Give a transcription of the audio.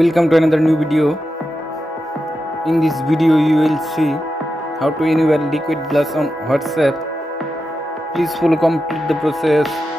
Welcome to another new video. In this video you will see how to enable liquid glass on WhatsApp. Please follow complete the process.